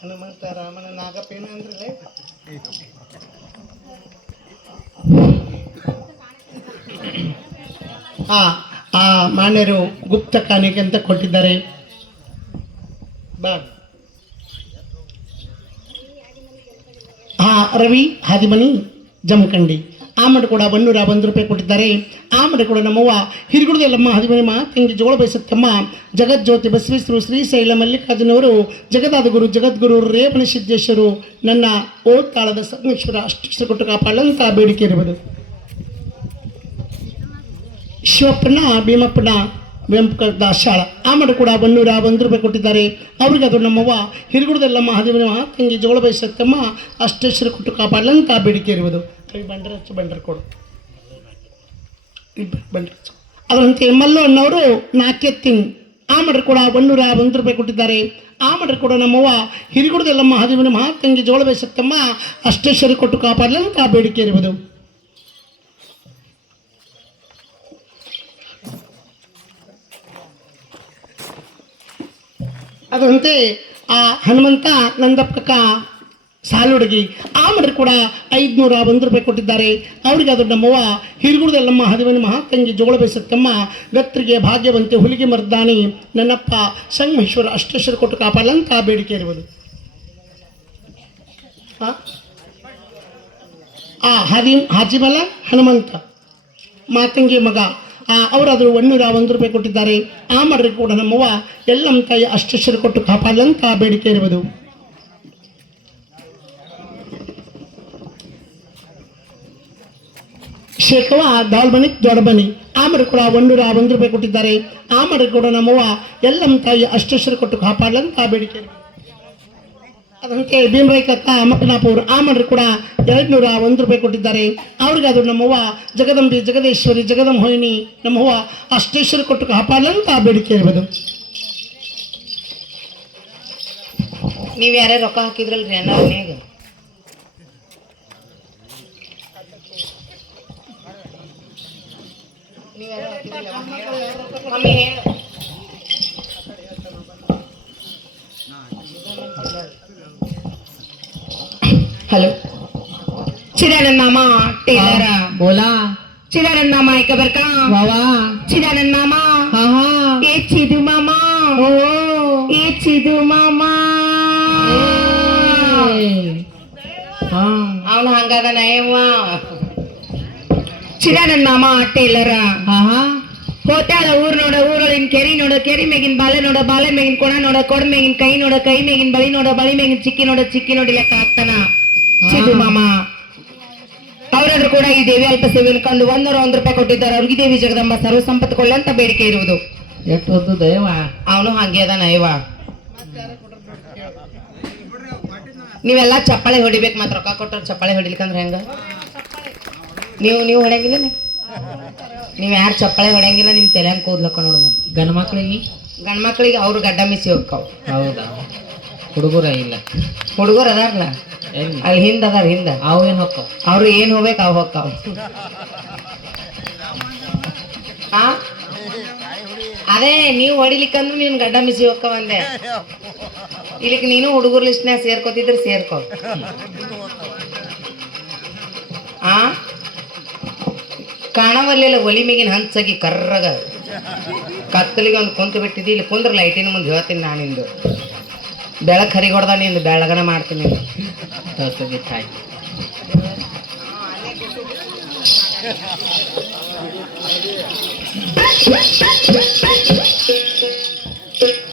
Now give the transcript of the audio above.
ಹನುಮಂತ ರಾಮನ ನಾಗಪ್ಪೇನ ಅಂದ್ರಲ್ಲ. ಆ ಮಾನ್ಯರು ಗುಪ್ತ ಕಾಣಿಕೆ ಅಂತ ಕೊಟ್ಟಿದ್ದಾರೆ. ಬಾ ರವಿ ಹಾದಿಮನಿ ಜಮಖಂಡಿ ಆ ಮಠ ಕೂಡ 101 ರೂಪಾಯಿ ಕೊಟ್ಟಿದ್ದಾರೆ. ಆ ಮಠ ಕೂಡ ನಮ್ಮವ್ವ ಹಿರಿಗುಡದೆಲ್ಲಮ್ಮ ಹದಿಮನಿ ತಂಗಿ ಜೋಳ ಬಯಸುತ್ತಮ್ಮ ಜಗಜ್ಯೋತಿ ಬಸವೇಶ್ವರು ಶ್ರೀಶೈಲ ಮಲ್ಲಿಕಾರ್ಜುನವರು ಜಗದಾದಗುರು ಜಗದ್ಗುರು ರೇವಣ ಸಿದ್ದೇಶ್ವರು ನನ್ನ ಓತಾಳದ ಸಂಗಮೇಶ್ವರ ಅಷ್ಟೇಶ್ವರ ಕೊಟ್ಟು ಕಾಪಾಡಂತ ಬೇಡಿಕೆ ಇರುವುದು. ಶಿವಪ್ಪನ ಭೀಮಪ್ಪನ ವೆಂಪಕದ ಶಾಳ ಆ ಮಠ ಕೂಡ 101 ರೂಪಾಯಿ ಕೊಟ್ಟಿದ್ದಾರೆ. ಅವ್ರಿಗೆ ಅದು ನಮ್ಮವ್ವ ಹಿರಿಗುಡದೆಲ್ಲಮ್ಮ ಹದಿಮನಿ ತಂಗಿ ಜೋಳ ಬಯಸುತ್ತಮ್ಮ ಅಷ್ಟೇಶ್ವರ ಕೊಟ್ಟು ಕಾಪಾಡಲಂತ ಬೇಡಿಕೆ ಇರುವುದು. ಬಂಡರ್ ಕೊಡು ಅದರಂತೆ ಮಲ್ಲು ಅನ್ನೋರು 4 ತಿಂಗ್ ಆ ಮಠ ಕೂಡ 101 ರೂಪಾಯಿ ಕೊಟ್ಟಿದ್ದಾರೆ. ಆ ಮಠ ಕೂಡ ನಮ್ಮವ್ವ ಹಿರಿಗುಡದೆಲ್ಲಮ್ಮ ಹದಿಮನಿ ತಂಗಿ ಜೋಳ ಬಯಸುತ್ತಮ್ಮ ಅಷ್ಟೇಶ್ವರಿ ಕೊಟ್ಟು ಕಾಪಾಡಲಂತ ಬೇಡಿಕೆ ಇರುವುದು. ಅದರಂತೆ ಆ ಹನುಮಂತ ನಂದಪ್ಪಕ್ಕ ಸಾಲುಡುಗಿ ಆ ಮಠ ಕೂಡ 501 ರೂಪಾಯಿ ಕೊಟ್ಟಿದ್ದಾರೆ. ಅವರಿಗೆ ಅದು ನಮ್ಮವ್ವ ಹಿರಿಗುಡದೆಲ್ಲಮ್ಮ ಹದಿಮನಿ ತಂಗಿ ಜೋಳ ಬಯಸುತ್ತಮ್ಮ ಗತ್ರಿಗೆ ಭಾಗ್ಯವಂತೆ ಹುಲಿಗೆ ಮರ್ದಾನಿ ನನ್ನಪ್ಪ ಸಂಗಮೇಶ್ವರ ಅಷ್ಟೇಶ್ವರ ಕೊಟ್ಟು ಕಾಪಾಡಲಂತ ಬೇಡಿಕೆ ಇರುವುದು. ಹಾಜಿಮಲ ಹನುಮಂತ ಮಾತಂಗಿ ಮಗ ಅವರಾದರೂ 101 ರೂಪಾಯಿ ಕೊಟ್ಟಿದ್ದಾರೆ. ಆ ಮಠ ಕೂಡ ನಮ್ಮವ್ವ ಎಲ್ಲಮ್ಮ ತಾಯಿ ಅಷ್ಟೇಶ್ವರ ಕೊಟ್ಟು ಕಾಪಾಡಲಂತ ಬೇಡಿಕೆ ಇರುವುದು. ಶೇಖವ ದಾಲ್ಬನಿ ದೊಡ್ಡಬನಿ ಆ ಮಠ ಕೂಡ 101 ರೂಪಾಯಿ ಕೊಟ್ಟಿದ್ದಾರೆ. ಆ ಮಠ ಕೂಡ ನಮ್ಮವ್ವ ಎಲ್ಲಮ್ಮ ತಾಯಿ ಅಷ್ಟೇಶ್ವರ ಕೊಟ್ಟು ಕಾಪಾಡಲಂತ ಬೇಡಿಕೆ ಇರುವುದು. ಅದಕ್ಕೆ ಭೀಮರಾಯ್ಕತ್ತ ಮಕ್ಕನಾಪುರ ಆ ಮಠ ಕೂಡ 201 ರೂಪಾಯಿ ಕೊಟ್ಟಿದ್ದಾರೆ. ಅವ್ರಿಗೆ ಅದು ನಮ್ಮವ್ವ ಜಗದಂಬಿ ಜಗದೇಶ್ವರಿ ಜಗದಮೋಹಿನಿ ನಮ್ಮವ್ವ ಅಷ್ಟೇಶ್ವರ ಕೊಟ್ಟು ಕಾಪಾಡಲಂತ ಬೇಡಿಕೆ ಇರುವುದು. ನೀವು ಯಾರೇ ರೊಕ್ಕ ಹಾಕಿದ್ರಲ್ರಿ ಅಣ್ಣ ಮನೆಯಾಗ हेलो चिदानंद मामा टेलर बोला चिदानंद मामा एक बर का वावा चिदानंद मामा हाँ हाँ ए चिदू मामा ओ ए चिदू मामा हाँ ಅವನು ಹಂಗಾದ ನಯವ್ವ ಚಿದಾನಂದ ಮಾಮ ಟೇಲರ್ हाँ हाँ ಹೋತಾಳ ಊರ್ ನೋಡ ಊರೊಳಗಿನ ಕೆರಿ ನೋಡ ಕೆರಿ ಮೇಗಿನ ಬಾಲೆ ನೋಡ ಬಾಲೆ ಮೇಗಿನ ಕೊಣ ನೋಡ ಕೊಡ ಮೇಗಿನ ಕೈ ನೋಡ ಕೈ ಮೇಗಿನ ಬಳಿ ನೋಡ ಬಳಿ ಮೇಗಿನ ಚಿಕ್ಕಿ ನೋಡಿ ಲೆಕ್ಕ ಹಾಕ್ತಾನ ಚಿದು ಮಾಮ. ಅವರಾದ್ರೂ ಕೂಡ ಈ ದೇವಿ ಅಲ್ಪ ಸೇವೆಯನ್ನು ಕಂಡು 101 ರೂಪಾಯಿ ಕೊಟ್ಟಿದ್ದಾರೆ. ಅವ್ರಿಗೆ ದೇವಿ ಜಗದಂಬ ಸರ್ವ ಸಂಪತ್ತು ಕೊಳ್ಳ ಅಂತ ಬೇಡಿಕೆ ಇರುವುದು. ಎಷ್ಟು ದಯವ ಅವನು ಹಂಗೆ ಅದ ನಯವ. ನೀವೆಲ್ಲ ಚಪ್ಪಾಳೆ ಹೊಡಿಬೇಕು ಮಾತ್ರ ರೊಕ್ಕ ಕೊಟ್ಟರು ಚಪ್ಪಾಳೆ ಹೊಡಿಲಿಕ್ಕಂದ್ರೆ ಹೆಂಗ ನೀವು ಹೊಡೆಯಂಗಿಲ್ಲ ನೀವು ಯಾರು ಚಪ್ಪಾಳೆ ಹೊಡೆಯಂಗಿಲ್ಲ ನಿಮ್ಮ ತಲೆ ಹಂಗೆ ಕೂದ್ಲಕ್ಕ ನೋಡು. ಮತ್ತೆ ಗಂಡು ಮಕ್ಳಿಗೆ ಅವ್ರು ಗಡ್ಡ ಮಿಸಿ ಹೋಗ್ತಾವ. ಹೌದಾ ಹುಡುಗರ ಇಲ್ಲ ಹುಡುಗರು ಅದಾರಲ್ಲ ಅಲ್ಲಿ ಹಿಂದ ಅದಾರ ಹಿಂದ ಅವು ಏನು ಹೋಗ್ತಾವ ಅವ್ರು ಏನು ಹೋಗ್ಬೇಕು ಅವು ಹೋಗ್ತಾವ. ಅದೇ ನೀವು ಹೊಡಿಲಿಕ್ಕಂದ್ರೆ ನೀನು ಗಡ್ಡ ಮಿಸಿ ಹೋಗ್ತಾವಂದೆ. ಇಲ್ಲಿಗೆ ನೀನು ಹುಡುಗರ ಲಿಸ್ಟ್ನ್ಯಾಗ ಸೇರ್ಕೋತಿದ್ರೆ ಸೇರ್ಕೋ. ಕಾಣವಲ್ಲೆಲ್ಲ ಒಲಿ ಮೇಗಿನ ಹಂಚಾಗಿ ಕರ್ರಗ ಕತ್ತಲಿಗೆ ಒಂದು ಕುಂತು ಬಿಟ್ಟಿದ್ದಿ. ಇಲ್ಲಿ ಕುಂದ್ರ ಲೈಟಿನ ಮುಂದೆ ಹೇಳ್ತೀನಿ ನಾನಿಂದು ಬೆಳಕು ಹರಿಗೊಡ್ದ ನಿಂದು ಬೆಳಗನ ಮಾಡ್ತೀನಿ. ತಾಯಿ